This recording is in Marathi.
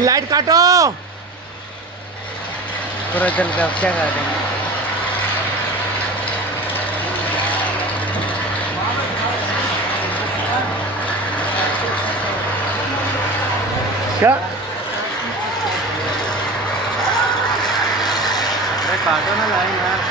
लाइट काटो। पूरा चल के अब क्या कर देंगे। क्या काटो ना लाइन यार।